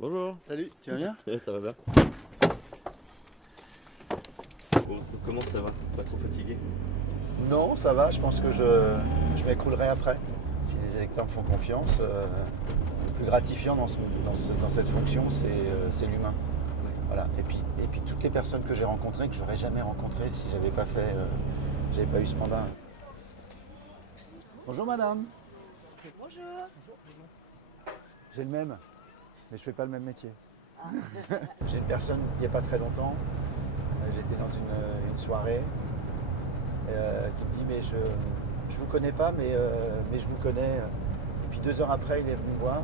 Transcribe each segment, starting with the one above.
Bonjour. Salut, tu vas bien? Ouais, ça va bien. Bon, comment ça va? Pas trop fatigué? Non, ça va, je pense que je m'écroulerai après. Si les électeurs me font confiance, le plus gratifiant dans cette fonction, c'est l'humain. Voilà. Et puis toutes les personnes que j'ai rencontrées, que je n'aurais jamais rencontrées si j'avais pas eu ce mandat. Bonjour madame. Bonjour. J'ai le même, mais je fais pas le même métier. J'ai une personne, il n'y a pas très longtemps, j'étais dans une soirée qui me dit mais je vous connais pas mais je vous connais. Et puis 2 heures après il est venu me voir,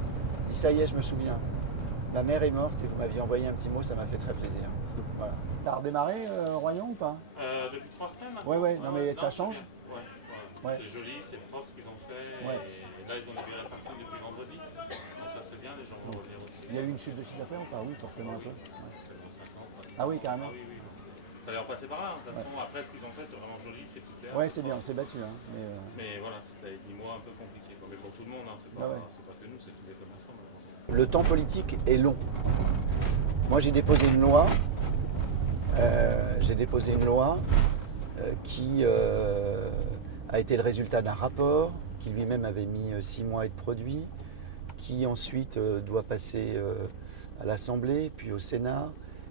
il dit ça y est je me souviens. Ma mère est morte et vous m'aviez envoyé un petit mot, ça m'a fait très plaisir. Voilà. T'as redémarré Royan ou pas? Depuis 3 semaines maintenant. Ouais, non mais ça c'est change. bien. Ouais. Ouais. C'est joli, c'est propre ce qu'ils ont fait. Ouais. Et là, ils ont libéré partout depuis vendredi. Donc ça, c'est bien, les gens vont revenir aussi. Il y a eu une chute de chiffre d'affaires ou pas? Oui, forcément un peu. Ouais. Ça fait 50. Ouais. Ah oui, carrément. Ah oui. Il fallait en passer par là. De toute façon, après, ce qu'ils ont fait, c'est vraiment joli, c'est plus clair. Ouais, c'est bien, on s'est battu. Hein, Mais voilà, c'était 10 mois un peu compliqués. Mais pour tout le monde, hein, c'est Ah pas, ouais. c'est pas que nous, c'est tous les commerçants. Le temps politique est long. Moi, j'ai déposé une loi. Qui a été le résultat d'un rapport qui lui-même avait mis 6 mois à être produit, qui ensuite doit passer à l'Assemblée, puis au Sénat.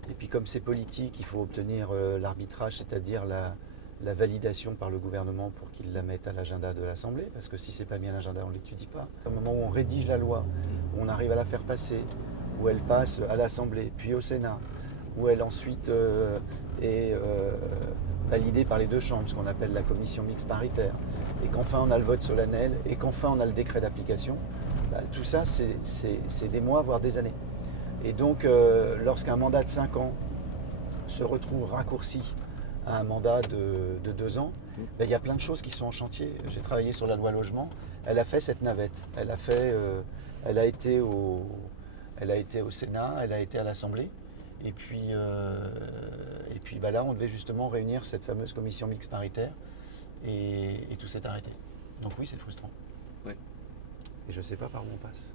Et puis comme c'est politique, il faut obtenir l'arbitrage, c'est-à-dire la validation par le gouvernement pour qu'il la mette à l'agenda de l'Assemblée, parce que si c'est pas mis à l'agenda, on ne l'étudie pas. Au moment où on rédige la loi, où on arrive à la faire passer, où elle passe à l'Assemblée, puis au Sénat, où elle ensuite est validée par les 2 chambres, ce qu'on appelle la commission mixte paritaire, et qu'enfin on a le vote solennel, et qu'enfin on a le décret d'application, tout ça c'est des mois, voire des années. Et donc lorsqu'un mandat de 5 ans se retrouve raccourci à un mandat de 2 ans, il y a plein de choses qui sont en chantier. J'ai travaillé sur la loi logement, elle a fait cette navette, elle a été au Sénat, elle a été à l'Assemblée. Et puis là, on devait justement réunir cette fameuse commission mixte paritaire et tout s'est arrêté. Donc oui, c'est frustrant. Ouais. Et je ne sais pas par où on passe.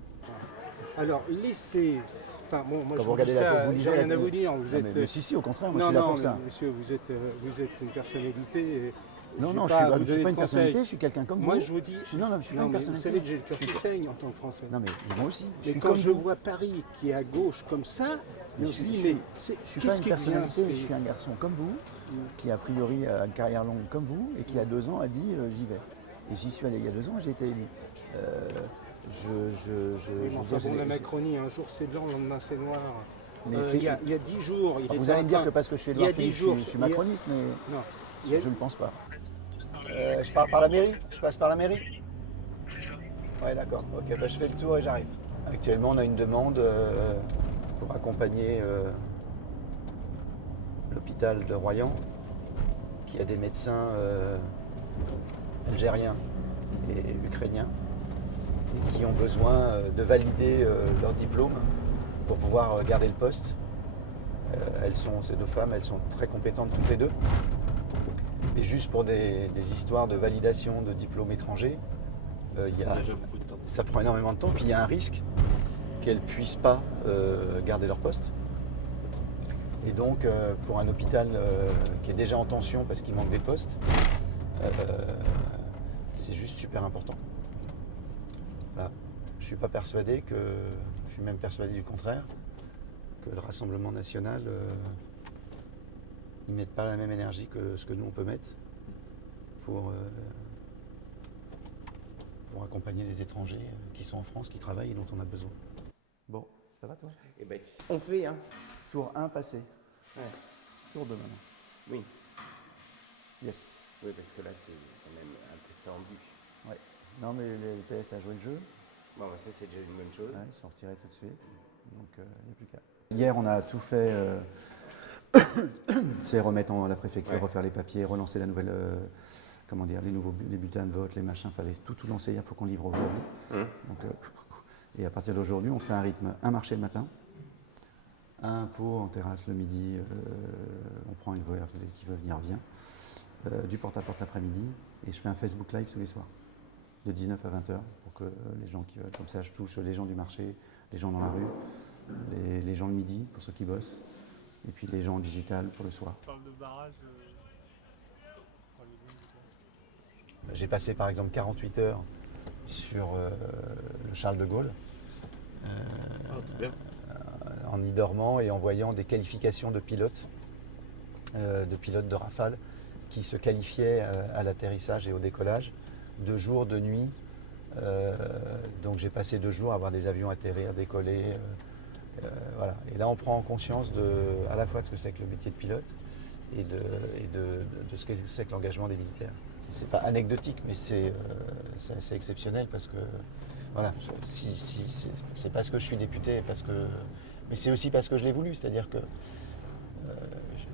Alors, laissez. Enfin, bon, moi, Quand je vous vous dis regardez la ça, vous j'ai lisez rien la à vous dire. Vous Non, êtes. mais si, au contraire, moi non, je suis là non, pour ça. mais monsieur, vous êtes une personnalité. Et Non, vais je pas ne vous suis donner pas de une conseils. personnalité, je suis quelqu'un comme Moi, vous. je vous dis. Je suis pas non, une mais personnalité. vous savez que j'ai le cœur qui saigne en tant que Français. Non, mais moi aussi. Je Et suis quand comme je vous. vois Paris qui est à gauche comme ça, Mais on je se dit, suis- mais Je ne suis pas qu'est-ce une qui vient à ce personnalité, je pays suis un garçon comme vous, qui a priori a une carrière longue comme vous, et qui a 2 ans a dit j'y vais. Et j'y suis allé il y a 2 ans, j'ai été élu. Oui, mais enfin, bon, la Macronie, un jour c'est blanc, le lendemain c'est noir. Mais Il y a 10 jours, il vous était allez en me dire train- que parce que je suis il y a Édouard 10 Philippe, jours, je suis il y a- macroniste, mais Non. je ne pense pas. Je pars par la mairie. Je passe par la mairie. Ouais, d'accord. Ok, je fais le tour et j'arrive. Actuellement, on a une demande pour accompagner l'hôpital de Royan, qui a des médecins algériens et ukrainiens, qui ont besoin de valider leur diplôme pour pouvoir garder le poste. Ces 2 femmes, elles sont très compétentes toutes les 2. Et juste pour des histoires de validation de diplômes étrangers, Déjà beaucoup de temps. ça prend énormément de temps. Puis il y a un risque qu'elles ne puissent pas garder leur poste. Et donc, pour un hôpital qui est déjà en tension parce qu'il manque des postes, c'est juste super important. Voilà. Je ne suis pas persuadé je suis même persuadé du contraire, que le Rassemblement national ne mette pas la même énergie que ce que nous on peut mettre pour accompagner les étrangers qui sont en France, qui travaillent et dont on a besoin. Bon, ça va toi? Eh ben, on fait, hein. Tour 1 passé. Ouais. Tour 2 maintenant. Oui. Yes. Oui, parce que là, c'est quand même un peu tendu. Ouais. Non mais les PS a joué le jeu. Bon, bah, ça, c'est déjà une bonne chose. Ouais, ils sont retirés tout de suite. Donc il n'y a plus qu'à. Hier, on a tout fait. C'est remettre la préfecture, Ouais. refaire les papiers, relancer la nouvelle. Les bulletins de vote, les machins, fallait tout lancer. Il faut qu'on livre aujourd'hui. Donc, et à partir d'aujourd'hui, on fait un rythme, un marché le matin, un pot en terrasse le midi, on prend une voie qui veut venir vient, du porte-à-porte l'après-midi, et je fais un Facebook Live tous les soirs, de 19 à 20h, pour que les gens qui veulent, comme ça je touche les gens du marché, les gens dans la rue, gens le midi, pour ceux qui bossent, et puis les gens en digital pour le soir. On parle de barrage. J'ai passé par exemple 48 heures sur le Charles de Gaulle, en y dormant et en voyant des qualifications de pilotes de Rafale, qui se qualifiaient à l'atterrissage et au décollage, de jour, de nuit. Donc j'ai passé 2 jours à voir des avions atterrir, décoller. Voilà. Et là on prend conscience à la fois de ce que c'est que le métier de pilote et de ce que c'est que l'engagement des militaires. C'est pas anecdotique, mais c'est assez exceptionnel parce que voilà, c'est parce que je suis député, mais c'est aussi parce que je l'ai voulu. C'est-à-dire que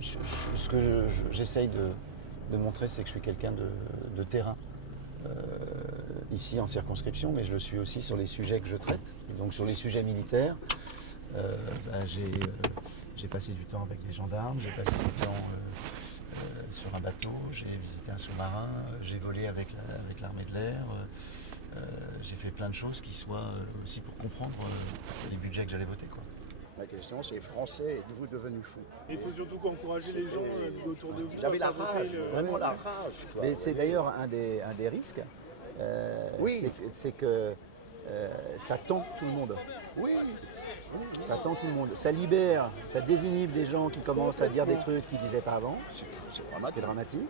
ce que j'essaye de montrer, c'est que je suis quelqu'un de terrain. Ici en circonscription, mais je le suis aussi sur les sujets que je traite. Et donc sur les sujets militaires, j'ai passé du temps avec les gendarmes, j'ai passé du temps sur un bateau, j'ai visité un sous-marin, j'ai volé avec l'armée de l'air, j'ai fait plein de choses qui soient aussi pour comprendre les budgets que j'allais voter, quoi. Ma question c'est français, êtes-vous devenu fou? Il faut surtout encourager les gens autour de vous. J'avais la à voter rage, vraiment la rage. Quoi. Mais c'est d'ailleurs un des risques, Oui. c'est que ça tend tout le monde. Oui, Ça tend tout le monde. Ça libère, ça désinhibe des gens qui commencent à dire des trucs qu'ils ne disaient pas avant, c'est ce qui est dramatique. dramatique.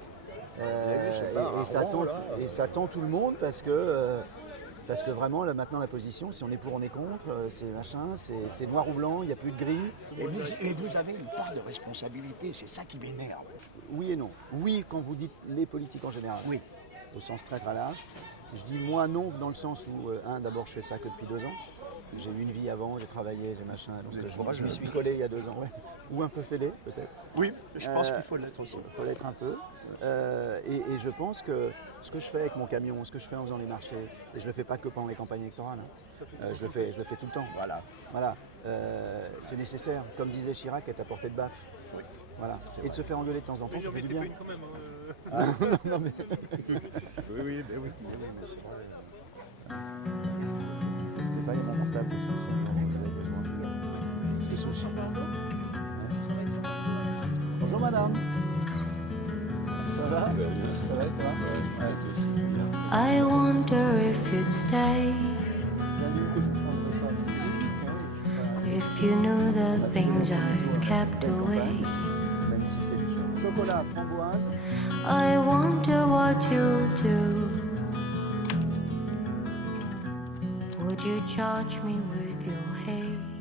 c'est pas Et ça un rond, tend, là. et ça tend tout le monde parce que vraiment, là, maintenant, la position, si on est pour, on est contre, c'est machin, c'est noir ou blanc, il n'y a plus de gris. Et vous avez une part de responsabilité, c'est ça qui m'énerve. Oui et non. Oui, quand vous dites les politiques en général. Oui. Au sens très très large. Je dis moi non, dans le sens où, d'abord, je fais ça que depuis 2 ans. J'ai eu une vie avant, j'ai travaillé, j'ai machin. Donc je m'y suis collé il y a 2 ans, ouais. Ou un peu fêlé, peut-être. Oui, je pense qu'il faut l'être aussi. Il faut l'être un peu. Et je pense que ce que je fais avec mon camion, ce que je fais en faisant les marchés, et je ne le fais pas que pendant les campagnes électorales, je le fais tout le temps. Voilà. C'est nécessaire. Comme disait Chirac, être à portée de baffe. Oui. Voilà. Et de se faire engueuler de temps en temps, ça fait du bien. Quand même. Non, mais... Oui. N'hésitez pas, il y a mon portable dessous si vous avez besoin. Est-ce que souci? Bonjour madame. Ça va? Ça va et toi? I wonder if you'd stay, if you knew the things I've kept away. Même si c'est chocolat à framboise. I wonder what you'll do. Would you charge me with your hate?